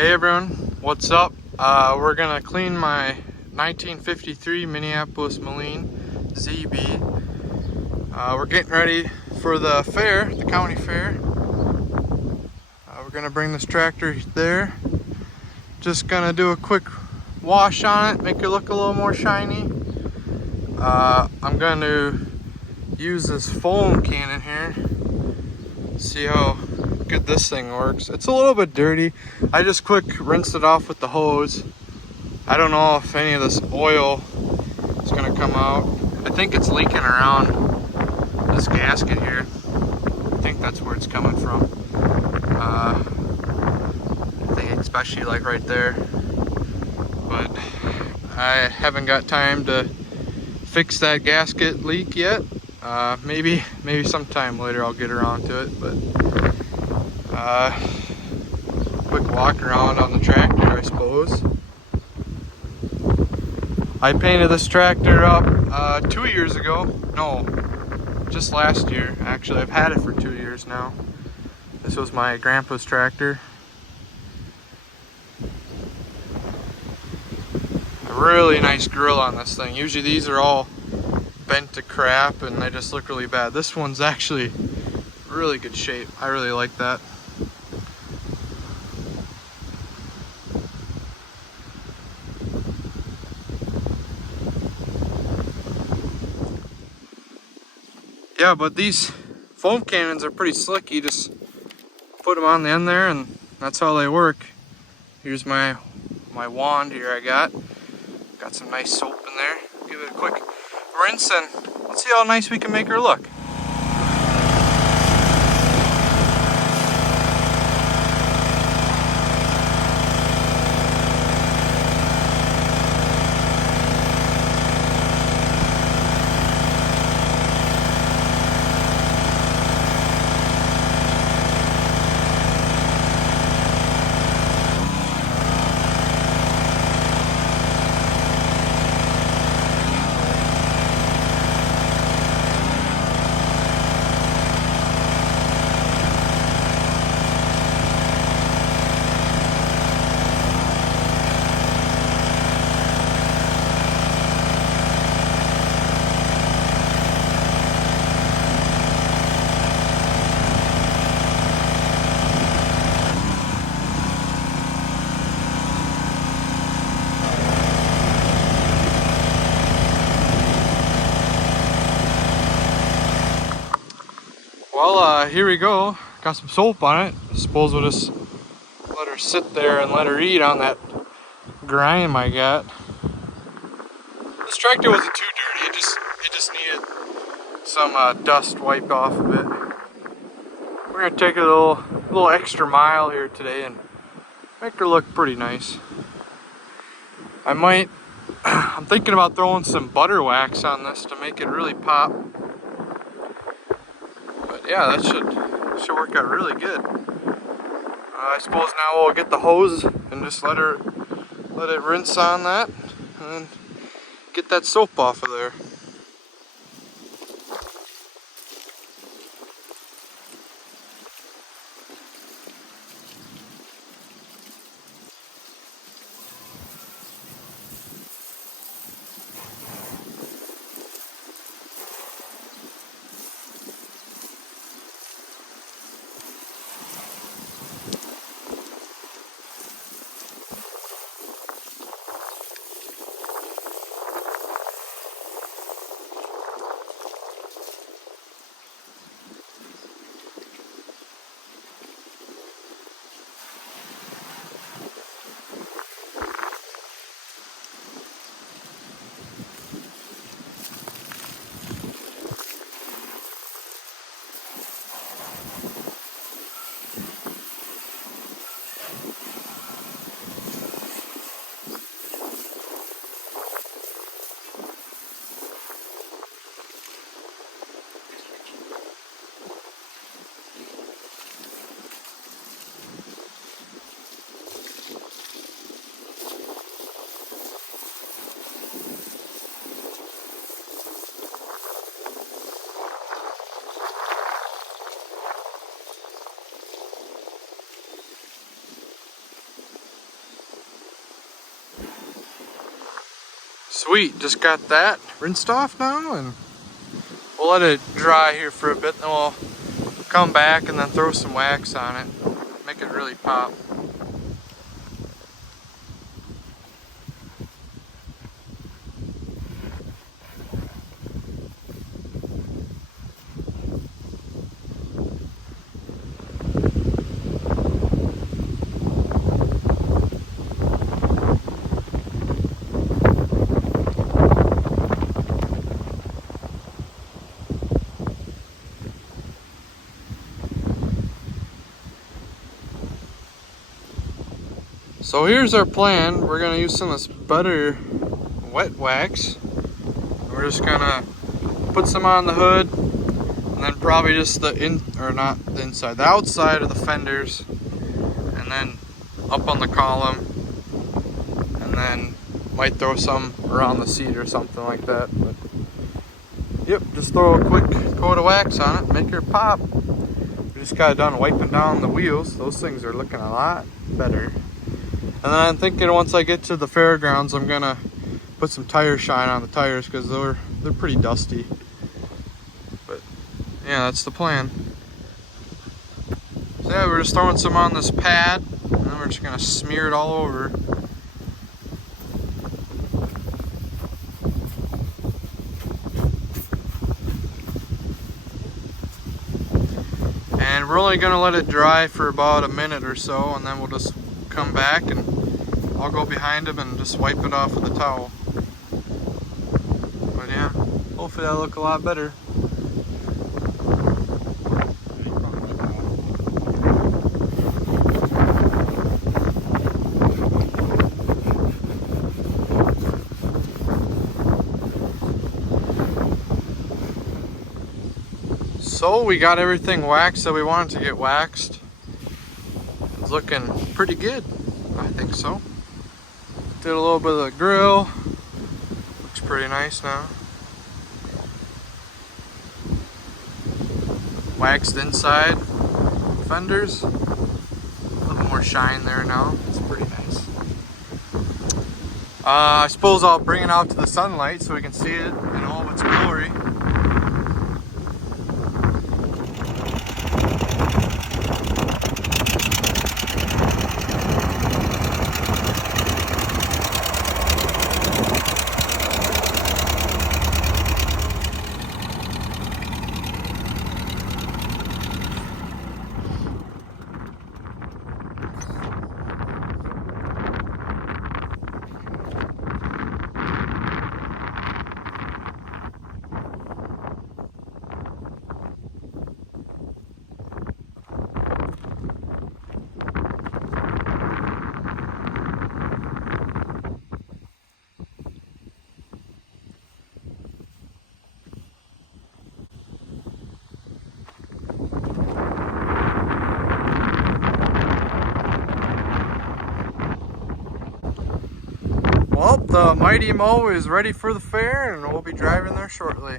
Hey everyone, what's up? We're gonna clean my 1953 Minneapolis Moline ZB. We're getting ready for the fair, the county fair. We're gonna bring this tractor there. Just gonna do a quick wash on it, make it look a little more shiny. I'm gonna use this foam cannon here. See how good this thing works. It's a little bit dirty. I just quick rinsed it off with the hose. I don't know if any of this oil is gonna come out. I think it's leaking around this gasket here. I think that's where it's coming from. I think especially like right there. But I haven't got time to fix that gasket leak yet. Maybe sometime later I'll get around to it, but quick walk around on the tractor, I suppose. I painted this tractor up 2 years ago. No, just last year. Actually, I've had it for 2 years now. This was my grandpa's tractor. A really nice grill on this thing. Usually these are all bent to crap and they just look really bad. This one's actually really good shape. I really like that. Yeah, but these foam cannons are pretty slick. You just put them on the end there and that's how they work. Here's my wand here I got some nice soap in there. Give it a quick rinse and let's see how nice we can make her look. Well, here we go. Got some soap on it. I suppose we'll just let her sit there and let her eat on that grime I got. This tractor wasn't too dirty. It just needed some dust wiped off of it. We're gonna take a little extra mile here today and make her look pretty nice. I'm thinking about throwing some butter wax on this to make it really pop. But yeah, that should work out really good. I suppose now we'll get the hose and just let it rinse on that and then get that soap off of there. Sweet, just got that rinsed off now, and we'll let it dry here for a bit, then we'll come back and then throw some wax on it. Make it really pop. So here's our plan. We're gonna use some of this butter wet wax. We're just gonna put some on the hood, and then probably just the not the inside, the outside of the fenders, and then up on the column, and then might throw some around the seat or something like that. But yep, just throw a quick coat of wax on it, make her pop. We just got done wiping down the wheels. Those things are looking a lot better. And then I'm thinking once I get to the fairgrounds, I'm gonna put some tire shine on the tires because they're pretty dusty. But yeah, that's the plan. So yeah, we're just throwing some on this pad, and then we're just gonna smear it all over. And we're only gonna let it dry for about a minute or so, and then we'll just come back and I'll go behind him and just wipe it off with a towel. But yeah, hopefully that'll look a lot better. So we got everything waxed that we wanted to get waxed. It's looking pretty good, I think so. Did a little bit of the grill. Looks pretty nice now. Waxed inside fenders. A little more shine there now. It's pretty nice. I suppose I'll bring it out to the sunlight so we can see it in all of its glory. Well, the Mighty Mo is ready for the fair, and we'll be driving there shortly.